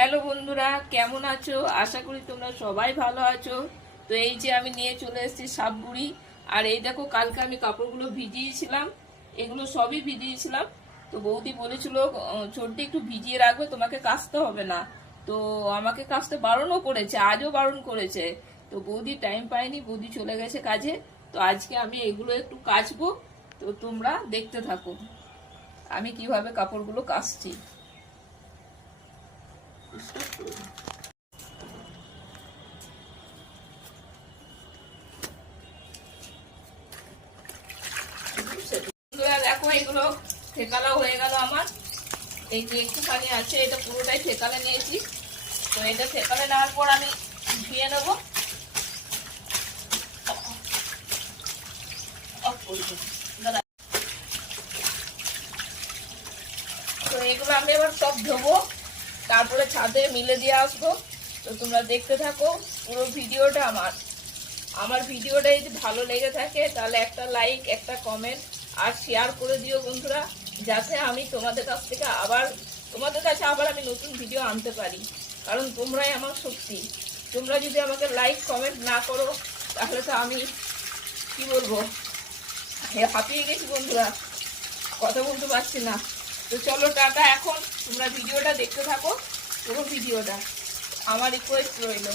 Hello বন্ধুরা, কেমন আছো? আশা করি তোমরা সবাই ভালো আছো। তো এই যে আমি নিয়ে চলে এসেছি সাপগুড়ি। আর এই দেখো, কালকে আমি কাপড়গুলো ভিজিয়েছিলাম, এগুলো সবই ভিজিয়েছিলাম। তো বৌদি বলেছিল ছোটটি একটু ভিজিয়ে রাখবে, তোমাকে কাচতে হবে না। তো আমাকে কাচতে বারণও করেছে, আজও বারণ করেছে। তো বৌদি টাইম পায়নি, বৌদি চলে গেছে কাজে। তো আজকে আমি এগুলো একটু কাচবো। তো তোমরা দেখতে থাকো আমি কিভাবে কাপড়গুলো কাচছি। দেখো, এগুলো ঠেকালা হয়ে গেল আমার। এই যে একটুখানি আছে, এটা পুরোটাই ঠেকালে নিয়েছি। তো এটা ঠেকালে নেওয়ার পর আমি ধুয়ে নেবো। তো এগুলো আমি এবার সব ধোবো, তারপরে ছাদে মিলে দিয়ে আসবো। তো তোমরা দেখতে থাকো পুরো ভিডিওটা। আমার ভিডিওটা যদি ভালো লেগে থাকে তাহলে একটা লাইক, একটা কমেন্ট আর শেয়ার করে দিও বন্ধুরা, যাতে আমি তোমাদের কাছে আবার আমি নতুন ভিডিও আনতে পারি। কারণ তোমরাই আমার শক্তি। তোমরা যদি আমাকে লাইক কমেন্ট না করো তাহলে তো আমি কি বলবো, হাঁপিয়ে গেছি বন্ধুরা, কথা বলতে পারছি না। তো চলো টাটা, এখন তোমরা ভিডিওটা দেখতে থাকো, পুরো ভিডিওটা আমার রিকোয়েস্ট রইল।